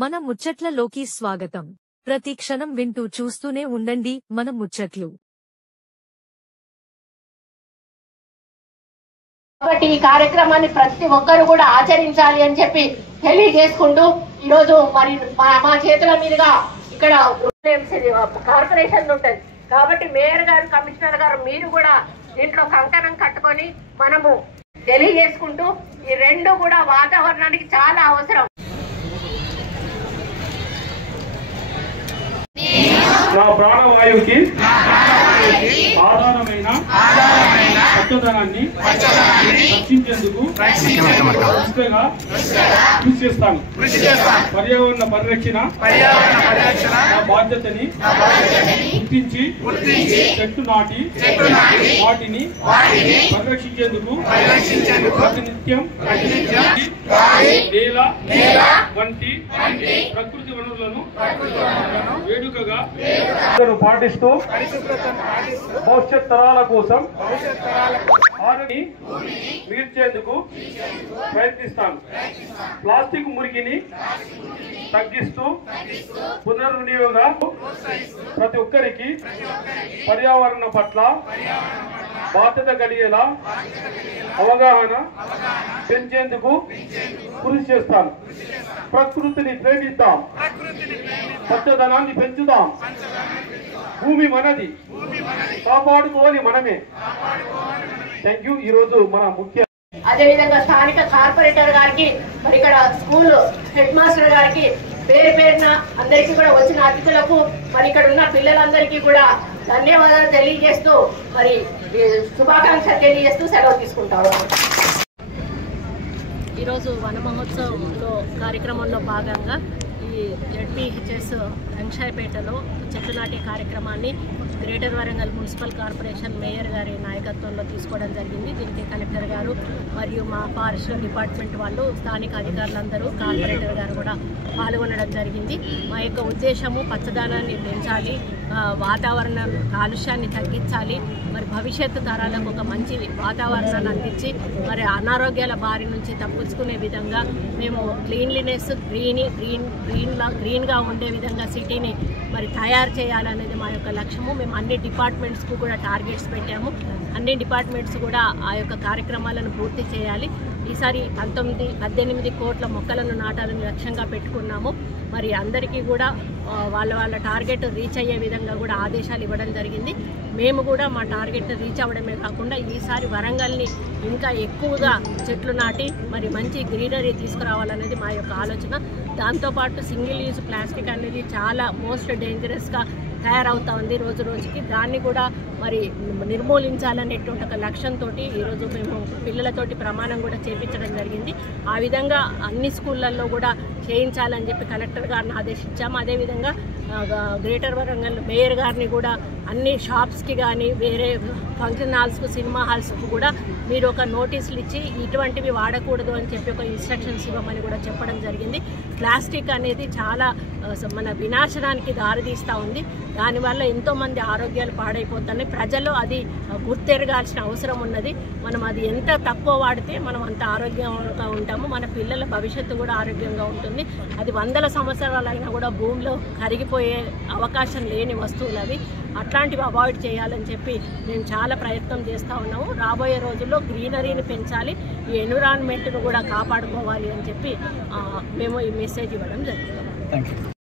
మన ముచ్చట్లలోకి స్వాగతం. ప్రతి క్షణం వింటూ చూస్తూనే ఉండండి మన ముచ్చట్లు. కాబట్టి ఈ కార్యక్రమాన్ని ప్రతి ఒక్కరు కూడా ఆచరించాలి అని చెప్పి తెలియజేసుకుంటూ ఈరోజు మరి మా చేతుల మీదుగా ఇక్కడ కార్పొరేషన్ ఉంటుంది కాబట్టి మేయర్ గారు, కమిషనర్ గారు మీరు కూడా దీంట్లో కంకణం కట్టుకొని మనము తెలియజేసుకుంటూ ఈ రెండు కూడా వాతావరణానికి చాలా అవసరం. నా ప్రాణవాయువుకి ఆధారమైన పచ్చదనాన్ని రక్షించేందుకు కృషిగా కృషి చేస్తాను. పర్యావరణ పరిరక్షణ నా బాధ్యతని గుర్తించి చెట్టు నాటి వాటిని పరిరక్షించేందుకు ప్రతినిత్యం నేల వంటి ప్రకృతి వనరులను వేడుకగా పాటిస్తూ భవిష్యత్ తరాల కోసం మిగిల్చేందుకు ప్రయత్నిస్తాను. ప్లాస్టిక్ మురికిని తగ్గిస్తూ పునర్వినియోగ ప్రతి ఒక్కరికి పర్యావరణ పట్ల బాధ్యత కలిగేలా అవగాహన పెంచేందుకు కృషి చేస్తాను. ప్రకృతిని ప్రేమిద్దాం, పచ్చదనాన్ని పెంచుదాం. భూమి మనది, కాపాడుకోవాలి మనమే. Thank you. ఈరోజు మన ముఖ్య అదేవిధంగా స్థానిక కార్పొరేటర్ గారికి, మరి ఇక్కడ స్కూల్ హెడ్ మాస్టర్ గారికి పేరు పేరున అందరికీ కూడా వచ్చిన అతిథులకు, మరి ఇక్కడ ఉన్న పిల్లలందరికీ కూడా ధన్యవాదాలు తెలియజేస్తూ మరి శుభాకాంక్షలు తెలియజేస్తూ సెలవు తీసుకుంటాము. ఈరోజు వన మహోత్సవంలో కార్యక్రమంలో భాగంగా ఈ జెడ్పీహెచ్ఎస్ వెంకటాయపేటలో చెట్లు నాటే కార్యక్రమాన్ని greater Warangal municipal corporation mayor గారి నాయకత్వంలో తీసుకోవడం జరిగింది. దీనికి కలెక్టర్ గారు మరియు మా ఫారెస్ట్ డిపార్ట్మెంట్ వాళ్ళు, స్థానిక అధికారులందరూ, కార్పొరేటర్ గారు కూడా పాల్గొనడం జరిగింది. మా యొక్క ఉద్దేశము పచ్చదనాన్ని పెంచాలి, వాతావరణ కాలుష్యాన్ని తగ్గించాలి, మరి భవిష్యత్తు తరాలకు ఒక మంచి వాతావరణాన్ని అందించి మరి అనారోగ్యాల బారి నుంచి తప్పించుకునే విధంగా మేము క్లీన్లీనెస్, గ్రీన్గా ఉండే విధంగా సిటీని మరి తయారు చేయాలనేది మా యొక్క లక్ష్యము. మేము అన్ని డిపార్ట్మెంట్స్కు కూడా టార్గెట్స్ పెట్టాము. అన్ని డిపార్ట్మెంట్స్ కూడా ఆ యొక్క కార్యక్రమాలను పూర్తి చేయాలి. ఈసారి 18 కోట్ల మొక్కలను నాటాలని లక్ష్యంగా పెట్టుకున్నాము. మరి అందరికీ కూడా వాళ్ళ టార్గెట్ రీచ్ అయ్యే విధంగా కూడా ఆదేశాలు ఇవ్వడం జరిగింది. మేము కూడా మా టార్గెట్ రీచ్ అవ్వడమే కాకుండా ఈసారి వరంగల్ని ఇంకా ఎక్కువగా చెట్లు నాటి మరి మంచి గ్రీనరీ తీసుకురావాలనేది మా యొక్క ఆలోచన. దాంతోపాటు సింగిల్ యూజ్ ప్లాస్టిక్ అనేది చాలా మోస్ట్ డేంజరస్గా తయారవుతా ఉంది రోజు రోజుకి. దాన్ని కూడా మరి నిర్మూలించాలనేటువంటి ఒక లక్ష్యంతో ఈరోజు మేము పిల్లలతోటి ప్రమాణం కూడా చేయించడం జరిగింది. ఆ విధంగా అన్ని స్కూళ్ళల్లో కూడా చేయించాలని చెప్పి కలెక్టర్ గారిని ఆదేశించాము. అదేవిధంగా గ్రేటర్ వరంగల్ మేయర్ గారిని కూడా అన్ని షాప్స్కి కానీ వేరే ఫంక్షన్ హాల్స్కు, సినిమా హాల్స్కు కూడా మీరు ఒక నోటీసులు ఇచ్చి ఇటువంటివి వాడకూడదు అని చెప్పి ఒక ఇన్స్ట్రక్షన్స్ ఇవ్వమని కూడా చెప్పడం జరిగింది. ప్లాస్టిక్ అనేది చాలా మన వినాశనానికి దారితీస్తూ ఉంది. దానివల్ల ఎంతోమంది ఆరోగ్యాలు పాడైపోతున్నాయి. ప్రజలు అది గుర్తెరగాల్సిన అవసరం ఉన్నది. మనం అది ఎంత తక్కువ వాడితే మనం అంత ఆరోగ్యంగా ఉంటాము. మన పిల్లల భవిష్యత్తు కూడా ఆరోగ్యంగా ఉంటుంది. అది 100 సంవత్సరాలైనా కూడా భూమిలో కరిగిపోయే అవకాశం లేని వస్తువులు అవి. అట్లాంటివి అవాయిడ్ చేయాలని చెప్పి మేము చాలా ప్రయత్నం చేస్తూ ఉన్నాము. రాబోయే రోజుల్లో గ్రీనరీని పెంచాలి, ఈ ఎన్విరాన్మెంట్ను కూడా కాపాడుకోవాలి అని చెప్పి మేము ఈ మెసేజ్ ఇవ్వడం జరుగుతుంది. Thank you.